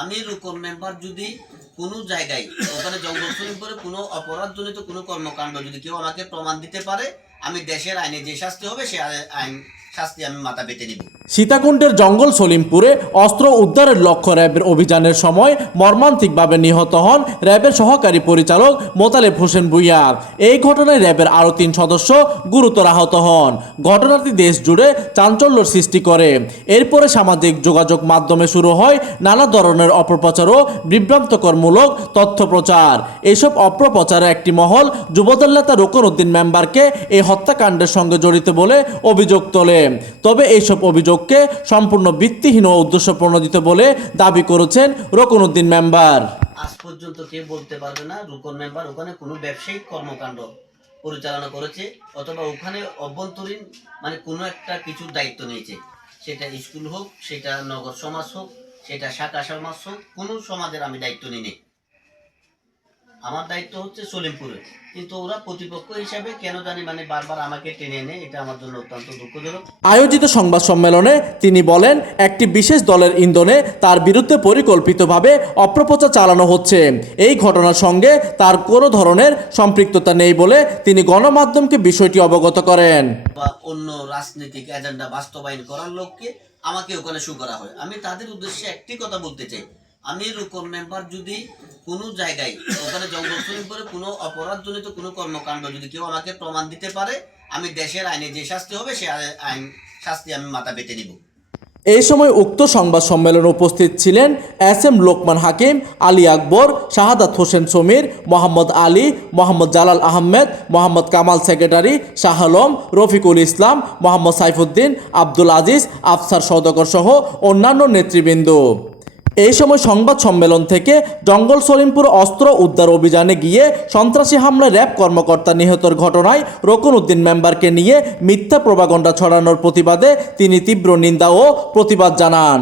আমি রুকন মেম্বার যদি কোনো জায়গায় ওখানে জঙ্গল করে কোনো অপরাধজনিত কোনো কর্মকাণ্ড যদি কেউ আমাকে প্রমাণ দিতে পারে আমি দেশের আইনে যে শাস্তি হবে সে আইন শাস্তি আমি মাথা পেতে নিব। সীতাকুণ্ডের জঙ্গল সলিমপুরে অস্ত্র উদ্ধারের লক্ষ্য র্যাবের অভিযানের সময় মর্মান্তিকভাবে নিহত হন র্যাবের সহকারী পরিচালক মোতালেব হোসেন ভুইয়া এই ঘটনায় র্যাবের আরও তিন সদস্য গুরুতর আহত হন। ঘটনাটি দেশ জুড়ে চাঞ্চল্যর সৃষ্টি করে। এরপরে সামাজিক যোগাযোগ মাধ্যমে শুরু হয় নানা ধরনের অপপ্রচার ও বিভ্রান্তকরমূলক তথ্য প্রচার। এইসব অপপ্রচারের একটি মহল যুবদল নেতা রোকন উদ্দিন মেম্বারকে এই হত্যাকাণ্ডের সঙ্গে জড়িত বলে অভিযোগ তোলে। তবে এইসব অভিযোগকে সম্পূর্ণ ভিত্তিহীন ও উদ্দেশ্যপ্রণোদিত বলে দাবি করেছেন রোকন উদ্দিন মেম্বার। আজ পর্যন্ত কেউ বলতে পারবে না রুকন মেম্বার ওখানে কোনো ব্যবসায়িক কর্মকাণ্ড পরিচালনা করেছে অথবা ওখানে অভ্যন্তরীণ মানে কোনো একটা কিছুর দায়িত্ব নিয়েছে। সেটা স্কুল হোক, সেটা নগর সমাজ হোক, সেটা শাখা সমাজ হোক, কোনো সমাজের আমি দায়িত্ব নিই আমার দায়িত্ব হচ্ছে সলিমপুরে। কিন্তু ওরা প্রতিপক্ষ হিসাবে কেন জানি মানে বারবার আমাকে টেনে এনে এটা আমার জন্য অত্যন্ত দুঃখজনক। আয়োজিত সংবাদ সম্মেলনে তিনি বলেন একটি বিশেষ দলের ইন্ধনে তার বিরুদ্ধে পরিকল্পিতভাবে অপপ্রচার চালানো হচ্ছে। এই ঘটনার সঙ্গে তার কোনো ধরনের সম্পৃক্ততা নেই বলে তিনি গণমাধ্যমকে বিষয়টি অবগত করেন। বা অন্য রাজনৈতিক এজেন্ডা বাস্তবায়ন করার লক্ষ্যে আমাকে ওখানে শু করা হয়। আমি তাদের উদ্দেশ্যে একটি কথা বলতে চাই। আমি রুকন মেম্বার যদি কোনো জায়গায়, ওখানে জঙ্গল সলিম করে কোনো অপরাধজনিত কোনো কর্মকাণ্ড যদি কেউ আমাকে প্রমাণ দিতে পারে, আমি দেশের আইনে যে শাস্তি হবে, সে আইন শাস্তি আমি মাথা পেতে নিব এই সময় উক্ত সংবাদ সম্মেলনে উপস্থিত ছিলেন S M Lokman Hakim, Ali Akbar, Shahadat Hossain Samir, Mohammad Ali, Mohammad Jalal Ahmed, Mohammad Kamal secretary, Shah Alam, Rafiqul Islam, Mohammad Saifuddin, Abdul Aziz, Afsar Saudagar সহ অন্যান্য নেতৃবৃন্দ। এই সময় সংবাদ সম্মেলন থেকে জঙ্গল সলিমপুর অস্ত্র উদ্ধার অভিযানে গিয়ে সন্ত্রাসী হামলায় র্যাব কর্মকর্তা নিহতর ঘটনায় রকুন উদ্দিন মেম্বারকে নিয়ে মিথ্যা প্রবাগণ্ডা ছড়ানোর প্রতিবাদে তিনি তীব্র নিন্দা ও প্রতিবাদ জানান।